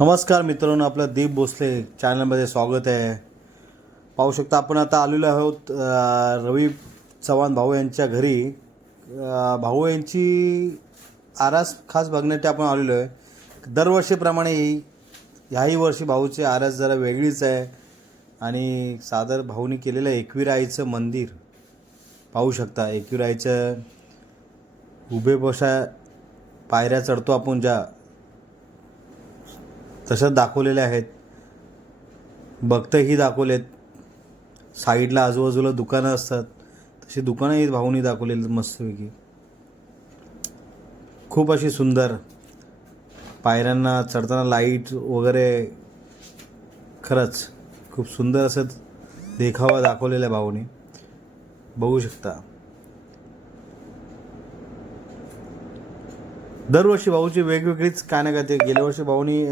नमस्कार मित्रांनो, आपलं दीप भोसले चॅनलमध्ये स्वागत आहे. पाहू शकता आपण आता आलेलो आहोत रवी चव्हाण भाऊ यांच्या घरी. भाऊ यांची आरास खास बघण्यासाठी आपण आलेलो आहे. दरवर्षीप्रमाणे ह्याही वर्षी भाऊची आरास जरा वेगळीच आहे आणि सादर भाऊनी केलेलं एकविरा आईचं मंदिर पाहू शकता. एकविरा आईचं उभे बशा पायऱ्या चढतो आपण ज्या तसंच दाखवलेले आहेत. भक्तही दाखवलेत. साईडला आजूबाजूला दुकानं असतात तशी दुकानंही भाऊनी दाखवलेली मस्तपैकी. खूप अशी सुंदर पायऱ्यांना चढताना लाईट वगैरे खरंच खूप सुंदर असं देखावा दाखवलेला आहे भाऊनी. बघू शकता. दरवर्षी भाऊची वेगवेगळीच काय ना काय ते. गेल्या वर्षी भाऊनी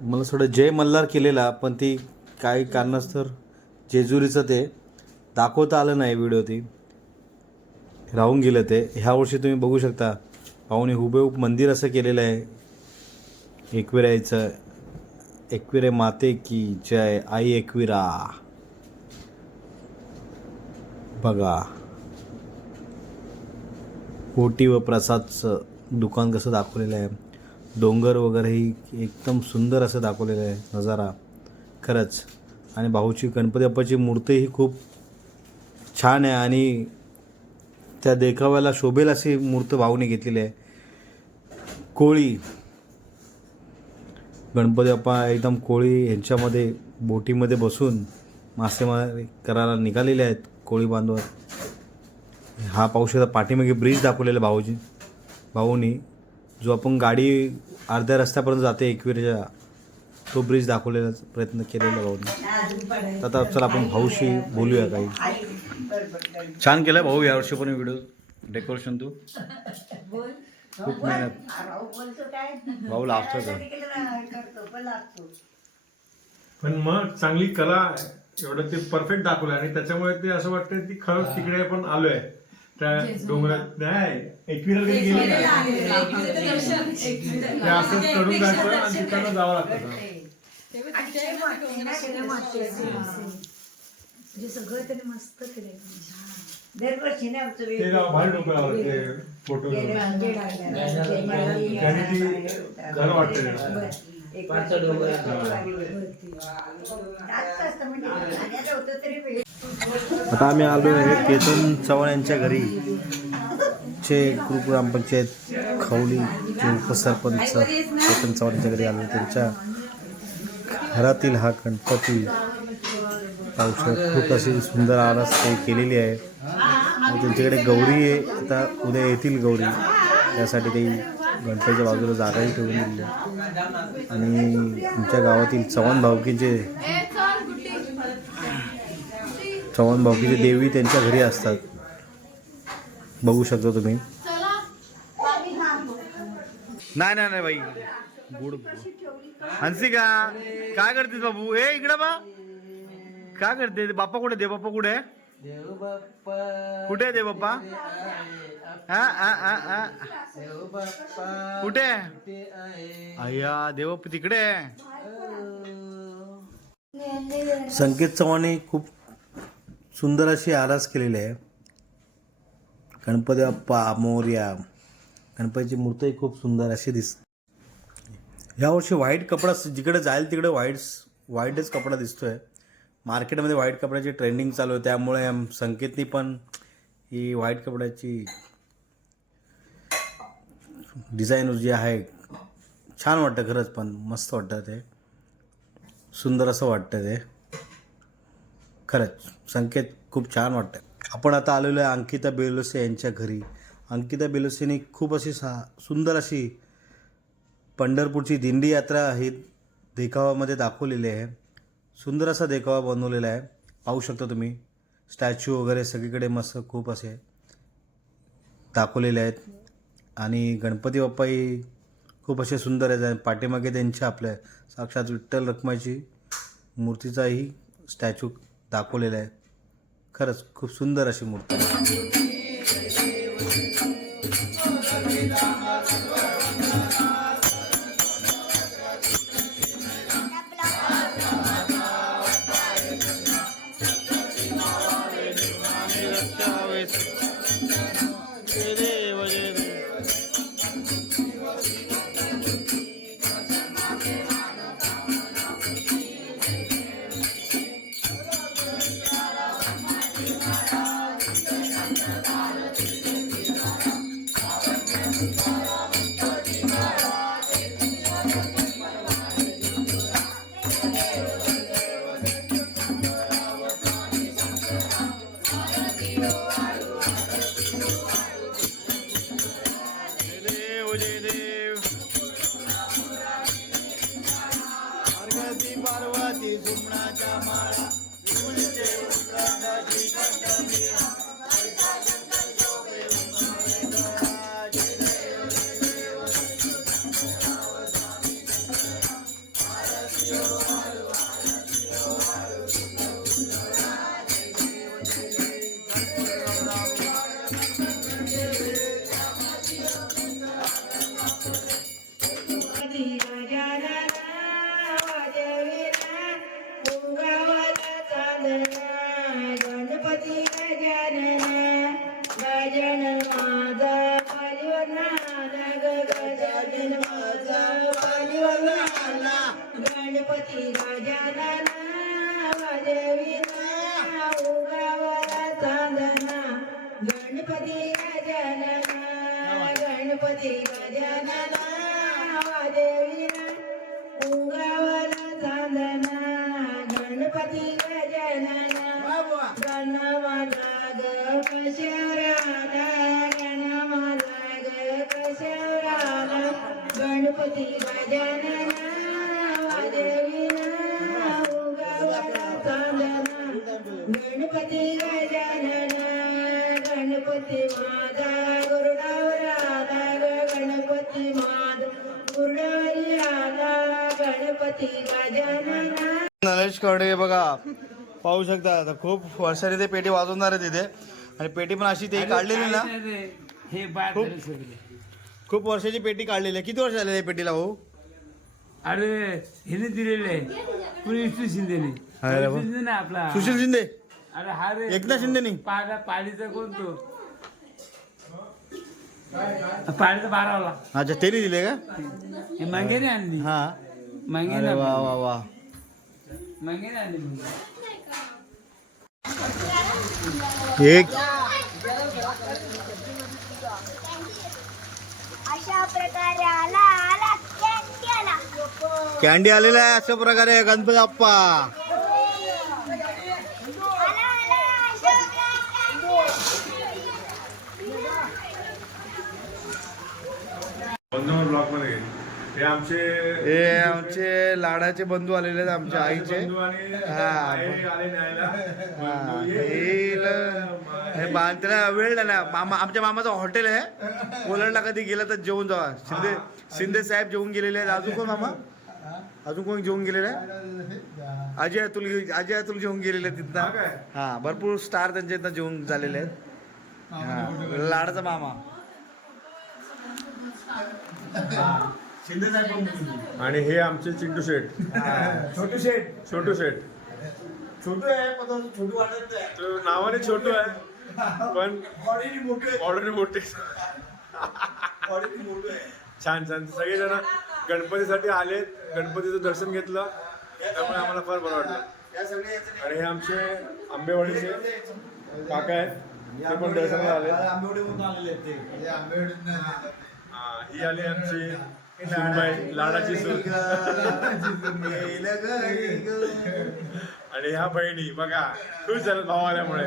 मला थोडं जय मल्हार केलेला, पण ती काही कारणास्तव जेजुरीचं ते दाखवता आलं नाही. व्हिडिओ ती राहून गेलं ते. ह्या वर्षी तुम्ही बघू शकता भाऊनी हुबेहूब मंदिर असं केलेलं आहे एकविरायचं. एकविरे माते की जय, आई एकविरा. बघा ओटी व प्रसादचं दुकान कसं दाखवलेलं आहे. डोंगर वगैरेही एकदम सुंदर असं दाखवलेलं आहे नजारा खरंच. आणि भाऊची गणपती बाप्पाची मूर्तीही खूप छान आहे आणि त्या देखाव्याला शोभेल अशी मूर्ती भाऊने घेतलेली आहे. कोळी गणपती बाप्पा एकदम कोळी ह्यांच्यामध्ये बोटीमध्ये बसून मासेमारी करायला निघालेले आहेत कोळी बांधव. हा पाहू शकता पाठीमागे ब्रिज दाखवलेला भाऊनी जो आपण गाडी अर्ध्या रस्त्यापर्यंत जाते एकविरेच्या, तो ब्रिज दाखवलेला प्रयत्न केलेला भाऊनी. आता चला आपण भाऊशी बोलूया. काही छान केलं भाऊ यावर्षी पण व्हिडिओ डेकोरेशन. तू खूप मेहनत भाऊ लाभतो पण मग चांगली कला एवढं ते परफेक्ट दाखवलं आणि त्याच्यामुळे ते असं वाटतं की खरंच तिकडे आपण आलोय त्या डोंगरात. नाही एकविरा कधी गेले ते असंच चढून जायचं आणि तिकडनं जावं लागतं. ते भारी डोकं ते फोटो त्याने ती खरं वाटतं. आता आम्ही आलो आहे केतन चव्हाण यांच्या घरी चे ग्रुप ग्रामपंचायत खवलीचे उपसरपंच केतन चव्हाण यांच्या घरी आलो. त्यांच्या घरातील हा गणपती पावसाळ्यात खूप अशी सुंदर आरास केलेली आहे. आणि त्यांच्याकडे गौरी आहे. आता उद्या येतील गौरी, त्यासाठी ते गणपतीच्या बाजूला जागाही ठेवून दिली आहे. आणि आमच्या गावातील चव्हाण भाऊकीचे देवी त्यांच्या घरी असतात. बघू शकता तुम्ही. नाही नाही नाही बाई गुड हंसिका काय करतेस बाबू? ए इकडे बा, काय करते? बाप्पा कुठे? दे बाप्पा कुठे? कुठे दे बाप्पा? कुठे? अय्या देव तिकडे. संकेत चव्हाणे खूप सुंदर अशी आरास केलेली आहे. गणपती बाप्पा मोरया. गणपतीची मूर्ती खूप सुंदर अशी दिसते. यावर्षी व्हाईट कपडा जिकडे जाईल तिकडे व्हाईटच कपडा दिसतोय. मार्केटमध्ये व्हाईट कपड्याची ट्रेंडिंग चालू आहे, त्यामुळे संकेतनी पण ही व्हाईट कपड्याची डिझाईन जी आहे छान वाटतं खरंच. पण मस्त वाटतं ते, सुंदर असं वाटतं ते खरंच. संकेत खूप छान वाटतं. आपण आता आलेलो आहे अंकिता बेलोसे यांच्या घरी. अंकिता बेलोसेने खूप अशी सुंदर अशी पंढरपूरची दिंडी यात्रा ही देखावामध्ये दाखवलेली आहे. सुंदर असा देखावा बनवलेला आहे. पाहू शकता तुम्ही. स्टॅच्यू वगैरे सगळीकडे मस्त खूप असे दाखवलेले आहेत. आणि गणपती बाप्पाही खूप असे सुंदर आहेत. पाठीमागे त्यांच्या आपल्या साक्षात विठ्ठल रखुमाईची मूर्तीचाही स्टॅच्यू दाखवलेला आहे. खरंच खूप सुंदर अशी मूर्ती. जय देव जय देव. जय देव पार्वती पार्वती सुमणाच्या माळा विपुलचे उत्तराची कंठमीरा. गणपती गजानन माझा पालिवरना गजानन माझा पालिवरना गणपती गजानन वाजविना उगावला चांदना. गणपती गजानन वाजविना उगावला चांदना. गणपती गजानन गणमाला ग कशराला गणमाला ग कशराला. गणपती गजानन वाजविना उगावला चांदना. गणपती गजानन गणपती माझा गुरुडावर आला ग गणपती माझा गुरुडावरी आला. गणपती गजानन. नरेश कडे बघा पाहू शकता. आता खूप वर्षाने ते पेटी वाजवणार आहे तिथे आणि पेटी पण अशी ते काढलेली ना. खूप वर्षाची पेटी काढलेली आहे. किती वर्ष झाले पेटीला भाऊ? अरे हिने दिलेले आहे कुणी विष्णू शिंदेने. अरे वा. शिंदे ना आपला सुशील शिंदे, अरे हा रे एकनाथ शिंदेनी. पाडीचा कोण तो पाडीचा बारावला. अच्छा त्यांनी दिले का? हे मंगेने आणली. हा मंगेने अरे वा वा वा. मंगेने आणली. एक अशा प्रकारे आला आला कॅन्डी आला. कॅन्डी आलेला आहे अशा प्रकारे गणपती बाप्पा. आला आला अशा बंधू ब्लॉक मध्ये हे आमचे लाडाचे बंधू आलेले आहेत आमच्या आईचे. बंधू आणि हा. आई आले न्यायला. हा. हे त्याला वेळ नाही ना. मामा आमच्या मामाचं हॉटेल आहे. कोलडला कधी गेला तर जेवून जावा. शिंदे साहेब जेवून गेलेले आहेत. अजून कोण मामा? अजून कोण जेवून गेलेलं आहे? अजय अतुल जेवून गेलेले आहेत तिथं. हा भरपूर स्टार त्यांच्या इथं जेवून झालेले आहेत. हा. लाडाचा मामा शिंदे साहेब. आणि हे आमचे चिंटू शेठ. छोटू शेठ. छोटू शेठ छोटू आहे पण छोटू वाटत नाही. तो नावाने छोटू आहे पण बॉडीने मोठे आहे. ऑर्डर मोठे. बॉडीने मोठे आहे. छान छान सगळेजण गणपतीसाठी आले. गणपतीचं दर्शन घेतलं त्यामुळे आम्हाला फार बरं वाटलं. आणि हे आमचे आंबेवाडीचे काका आहेत. ते पण दर्शनाला आले. आंबेवडीहून आलेले आहेत ते. ही आली आमची सूनबाई, लाडाची सून. आणि ह्या बहिणी बघा खुश झालं भाऊ आल्यामुळे.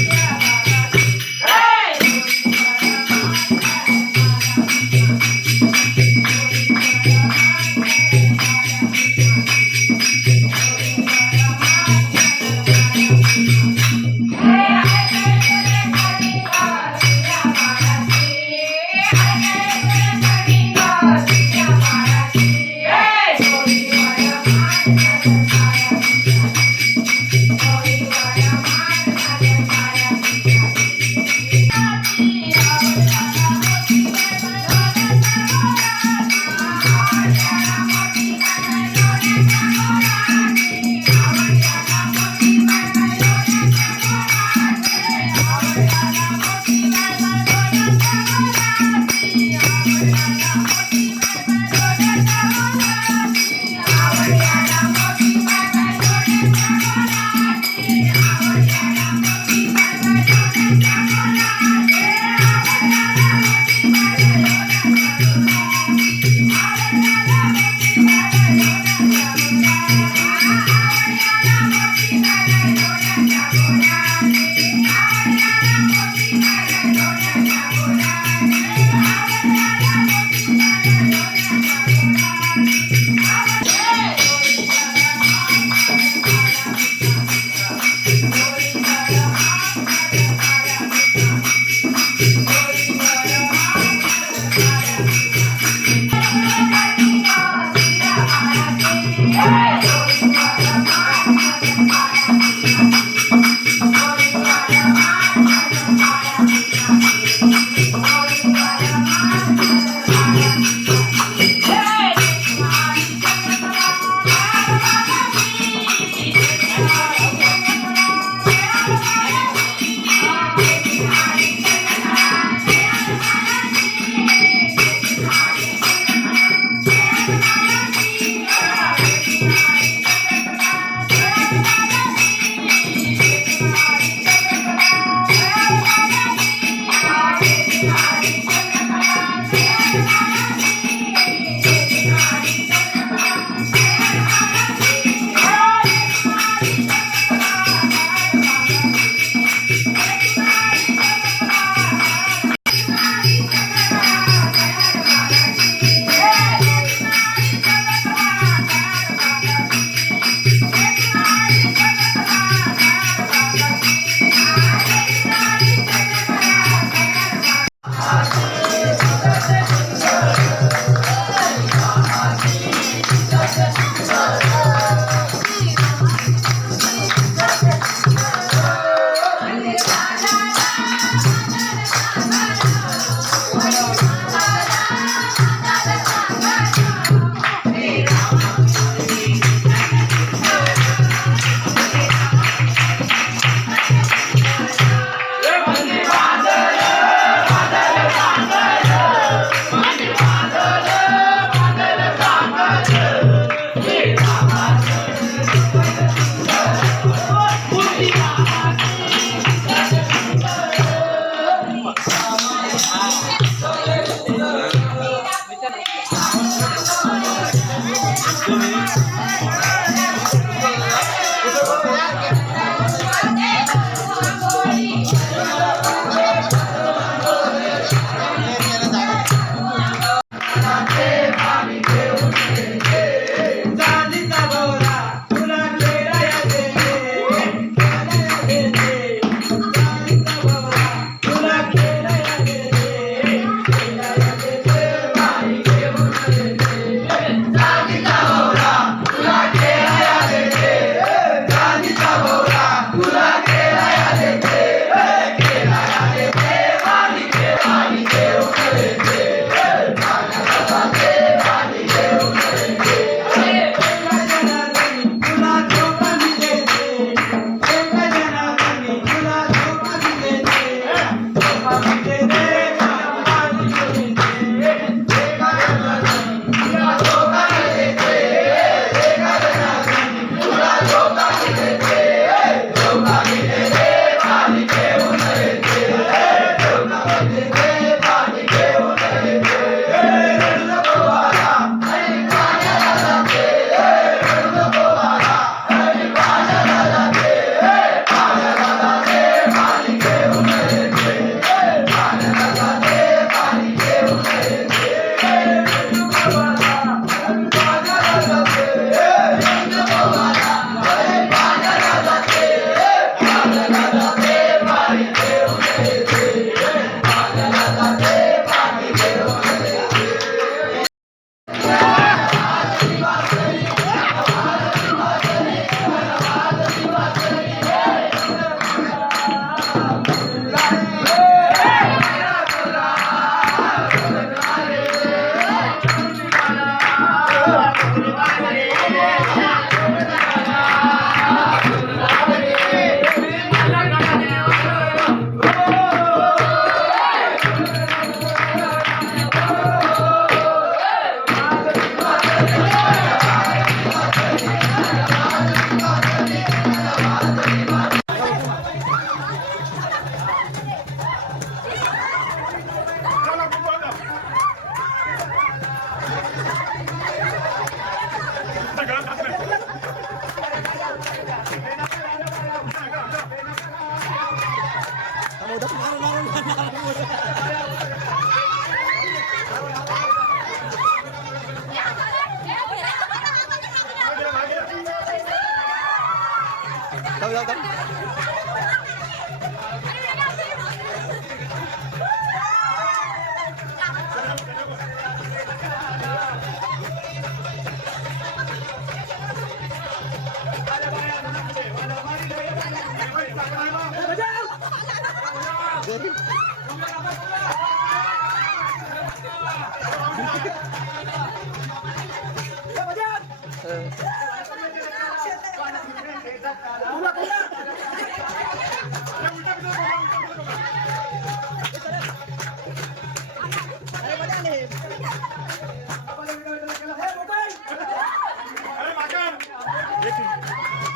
Yeah.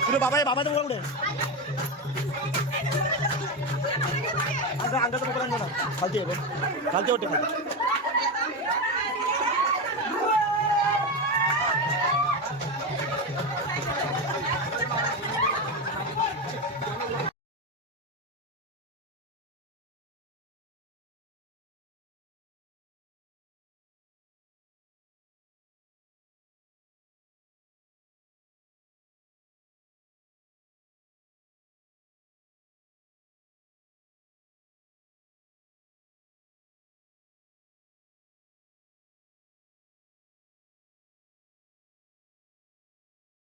तुला बाबा बाबाचा मुला कुठे अंगाचा मोबाईल आणतो ना खालती आहे खालती वाटते